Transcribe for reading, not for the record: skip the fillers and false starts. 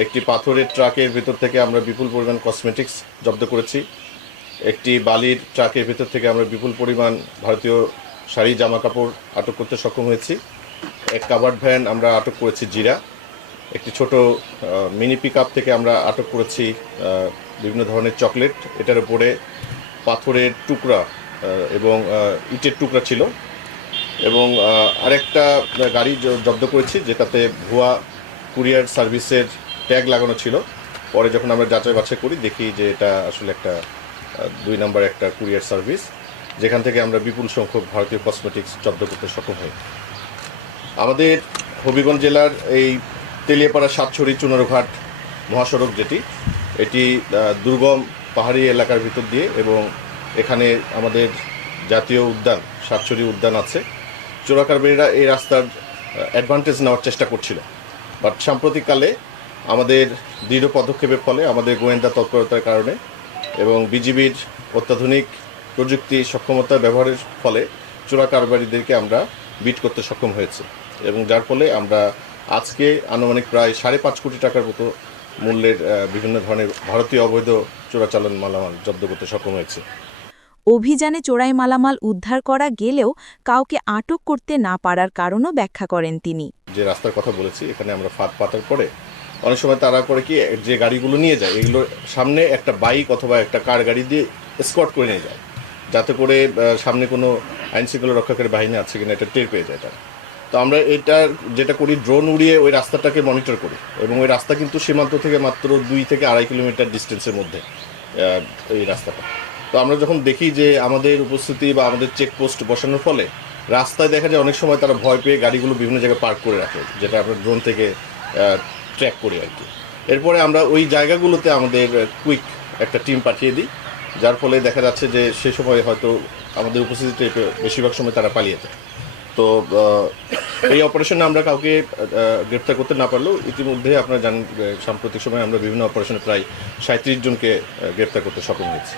একটি পাথরের ট্রাকের ভেতর থেকে আমরা বিপুল পরিমাণ কসমেটিক্স জব্দ করেছি। একটি বালির ট্রাকের ভেতর থেকে আমরা বিপুল পরিমাণ ভারতীয় শাড়ি জামা কাপড় আটক করতে সক্ষম হয়েছি। এক কাভার্ড ভ্যান আমরা আটক করেছি জিরা। একটি ছোট মিনি পিক আপ থেকে আমরা আটক করেছি বিভিন্ন ধরনের চকলেট। এটার উপরে পাথরের টুকরা এবং ইটের টুকরা ছিল। এবং আরেকটা গাড়ি জব্দ করেছি যেটাতে ভুয়া কুরিয়ার সার্ভিসের ট্যাগ লাগানো ছিল। পরে যখন আমরা যাচাই বাছাই করি দেখি যে এটা আসলে একটা 2 নম্বর একটা কুরিয়ার সার্ভিস, যেখান থেকে আমরা বিপুল সংখ্যক ভারতীয় কসমেটিক্স জব্দ করতে সক্ষম হই। আমাদের হবিগঞ্জ জেলার এই তেলিয়াপাড়া সাতছড়ি চুনারঘাট মহাসড়ক এটি দুর্গম পাহাড়ি এলাকার ভিতর দিয়ে, এবং এখানে আমাদের জাতীয় উদ্যান সাতছড়ি উদ্যান আছে। চোরাকারবারিরা এই রাস্তার অ্যাডভান্টেজ নেওয়ার চেষ্টা করছিল, বাট সাম্প্রতিককালে আমাদের দৃঢ় পদক্ষেপের ফলে, আমাদের গোয়েন্দা তৎপরতার কারণে এবং বিজিবির অত্যাধুনিক প্রযুক্তি সক্ষমতা ব্যবহারের ফলে চোরাকারবারিদেরকে আমরা বিট করতে সক্ষম হয়েছে, এবং যার ফলে আমরা আজকে আনুমানিক প্রায় 5.5 কোটি টাকার মতো মূল্যের বিভিন্ন ধরনের ভারতীয় অবৈধ চোরাচালান মালামাল জব্দ করতে সক্ষম হয়েছে। অভিযানে চোরাই মালামাল উদ্ধার করা গেলেও কাউকে আটক করতে না পারার কারণও ব্যাখ্যা করেন তিনি। যে রাস্তার কথা বলেছি, এখানে আমরা ফাঁদ পাতার পরে অনেক সময় তারা করে কি, যে গাড়িগুলো নিয়ে যায় এগুলোর সামনে একটা বাইক অথবা একটা কার গাড়ি দিয়ে এসকর্ট করে নিয়ে যায়, যাতে করে সামনে কোনো আইনশৃঙ্খলা রক্ষাকারী বাহিনী আছে কিনা এটা টের পেয়ে যায় তারা। তো আমরা এটা যেটা করি, ড্রোন উড়িয়ে ওই রাস্তাটাকে মনিটর করি, এবং ওই রাস্তা কিন্তু সীমান্ত থেকে মাত্র 2 থেকে 2.5 কিলোমিটার ডিস্টেন্সের মধ্যে এই রাস্তাটা। তো আমরা যখন দেখি যে আমাদের উপস্থিতি বা আমাদের চেকপোস্ট বসানোর ফলে রাস্তায় দেখা যায় অনেক সময় তারা ভয় পেয়ে গাড়িগুলো বিভিন্ন জায়গায় পার্ক করে রাখে, যেটা আমরা ড্রোন থেকে ট্র্যাক করি আর কি। এরপরে আমরা ওই জায়গাগুলোতে আমাদের কুইক একটা টিম পাঠিয়ে দিই, যার ফলে দেখা যাচ্ছে যে সে সময় হয়তো আমাদের উপস্থিতিতে বেশিরভাগ সময় তারা পালিয়ে যায়। তো এই অপারেশনে আমরা কাউকে গ্রেপ্তার করতে না পারলেও ইতিমধ্যে আপনারা জানেন সাম্প্রতিক সময়ে আমরা বিভিন্ন অপারেশনে প্রায় 37 জনকে গ্রেপ্তার করতে সক্ষম হয়েছি।